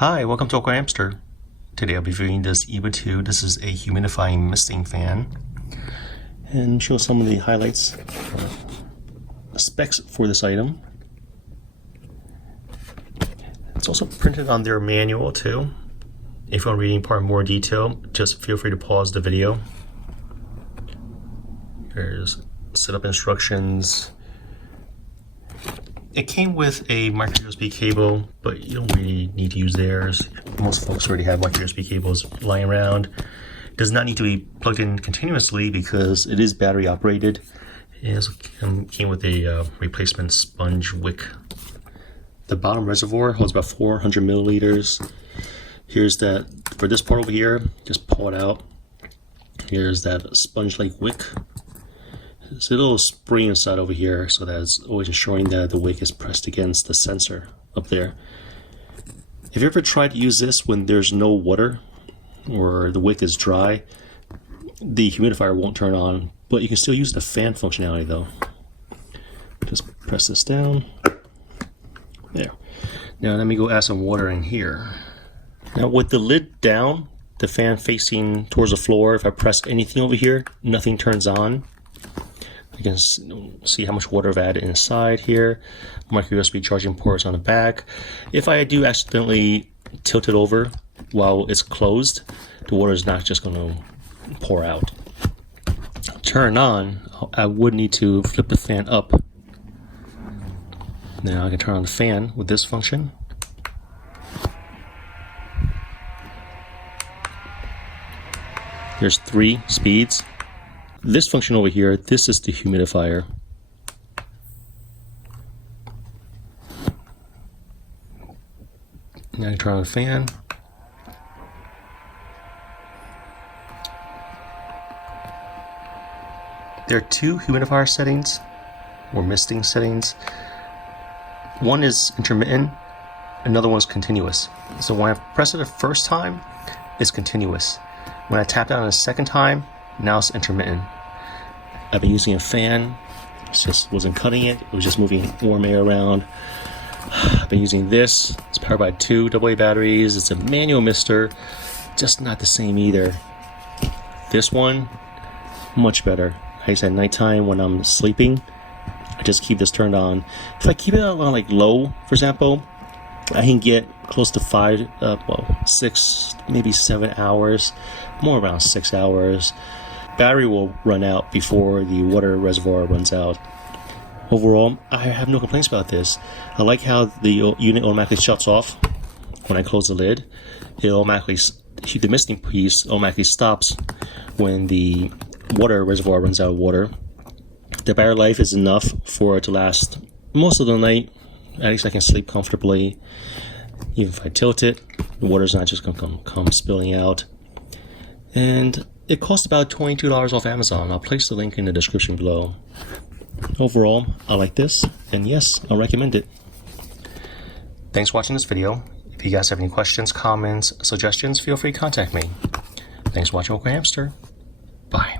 Hi, welcome to AwkwardHamster. Today I'll be reviewing this EVILTO. This is a humidifying misting fan. And show some of the highlights, specs for this item. It's also printed on their manual too. If you want reading part in more detail, just feel free to pause the video. There's setup instructions. It came with a micro USB cable, but you don't really need to use theirs. Most folks already have micro USB cables lying around. It does not need to be plugged in continuously because it is battery operated. It also came with a replacement sponge wick. The bottom reservoir holds about 400 milliliters. Here's that, for this part over here, just pull it out. Here's that sponge-like wick. There's a little spring inside over here, so that it's always ensuring that the wick is pressed against the sensor up there. Have you ever tried to use this when there's no water or the wick is dry? The humidifier won't turn on, but you can still use the fan functionality though. Just press this down. There. Now let me go add some water in here. Now with the lid down, the fan facing towards the floor, if I press anything over here, nothing turns on. You can see how much water I've added inside here. Micro USB charging ports on the back. If I do accidentally tilt it over while it's closed, the water is not just going to pour out. Turn on, I would need to flip the fan up. Now I can turn on the fan with this function. There's 3 speeds. This function over here, this is the humidifier. Now I turn on the fan. There are 2 humidifier settings, or misting settings. One is intermittent, another one is continuous. So when I press it the first time, it's continuous. When I tap down a second time, now it's intermittent. I've been using a fan, just wasn't cutting it, it was just moving warm air around. I've been using this, it's powered by 2 AA batteries, it's a manual mister, just not the same either. This one, much better. I use it at nighttime when I'm sleeping, I just keep this turned on. If I keep it on like low, for example, I can get close to 6, maybe 7 hours, more around 6 hours. Battery will run out before the water reservoir runs out. Overall, I have no complaints about this. I like how the unit automatically shuts off when I close the lid. It automatically, the misting piece automatically stops when the water reservoir runs out of water. The battery life is enough for it to last most of the night. At least I can sleep comfortably. Even if I tilt it, the water's not just going to come spilling out. And it costs about $22 off Amazon. I'll place the link in the description below. Overall, I like this, and yes, I'll recommend it. Thanks for watching this video. If you guys have any questions, comments, suggestions, feel free to contact me. Thanks for watching AwkwardHamster. Bye.